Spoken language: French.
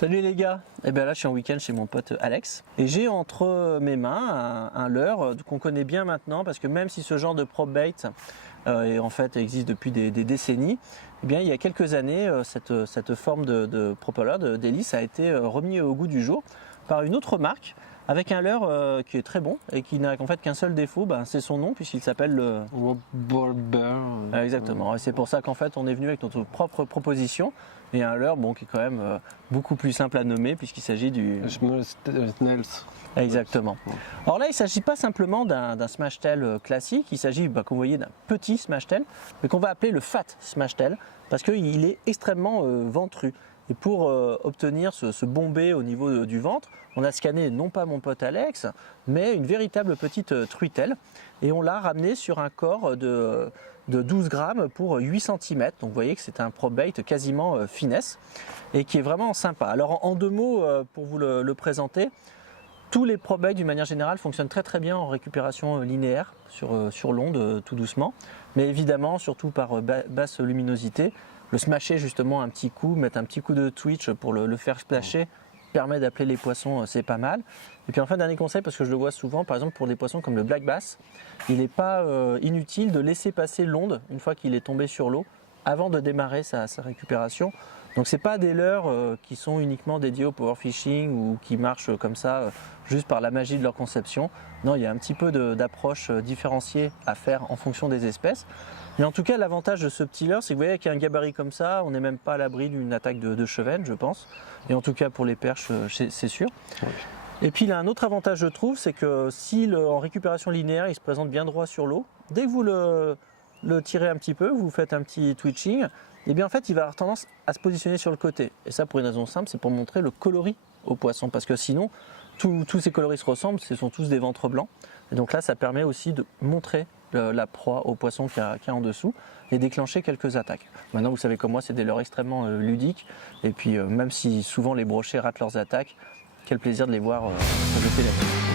Salut les gars, et bien là je suis en week-end chez mon pote Alex et j'ai entre mes mains un leurre qu'on connaît bien maintenant parce que même si ce genre de prop bait en fait existe depuis des décennies, eh bien il y a quelques années cette forme de propeller d'hélice a été remis au goût du jour par une autre marque avec un leurre qui est très bon et qui n'a en fait qu'un seul défaut, c'est son nom puisqu'il s'appelle le Wobber. Exactement, et c'est pour ça qu'en fait on est venu avec notre propre proposition et un leurre qui est quand même beaucoup plus simple à nommer puisqu'il s'agit du Snails. Exactement. Alors là il ne s'agit pas simplement d'un smash tail classique, il s'agit comme vous voyez d'un petit smash tail mais qu'on va appeler le fat smash tail parce qu'il est extrêmement ventru. Et pour obtenir ce bombé au niveau du ventre, on a scanné non pas mon pote Alex, mais une véritable petite truitelle. Et on l'a ramené sur un corps de 12 grammes pour 8 cm. Donc vous voyez que c'est un prop bait quasiment finesse et qui est vraiment sympa. Alors en deux mots, pour vous le présenter, tous les prop baits d'une manière générale fonctionnent très bien en récupération linéaire sur l'onde tout doucement. Mais évidemment, surtout par basse luminosité, le smasher justement un petit coup, mettre un petit coup de twitch pour le faire splasher, permet d'appeler les poissons, c'est pas mal. Et puis enfin, dernier conseil, parce que je le vois souvent, par exemple pour des poissons comme le black bass, il n'est pas inutile de laisser passer l'onde une fois qu'il est tombé sur l'eau avant de démarrer sa récupération. Donc c'est pas des leurres qui sont uniquement dédiés au power fishing ou qui marchent comme ça juste par la magie de leur conception. Non, il y a un petit peu d'approche différenciée à faire en fonction des espèces. Mais en tout cas, l'avantage de ce petit leurre, c'est que vous voyez, avec un gabarit comme ça, on n'est même pas à l'abri d'une attaque de chevenne, je pense. Et en tout cas, pour les perches, c'est sûr. Oui. Et puis, il a un autre avantage, je trouve, c'est que si en récupération linéaire, il se présente bien droit sur l'eau, dès que vous le tirez un petit peu, vous faites un petit twitching, et bien en fait, il va avoir tendance à se positionner sur le côté. Et ça, pour une raison simple, c'est pour montrer le coloris au poisson. Parce que sinon, tous ces coloris se ressemblent, ce sont tous des ventres blancs. Et donc là, ça permet aussi de montrer la proie au poisson qu'il y a en dessous et déclencher quelques attaques. Maintenant, vous savez comme moi, c'est des leurres extrêmement ludiques. Et puis, même si souvent les brochets ratent leurs attaques, quel plaisir de les voir se jeter là-dessus.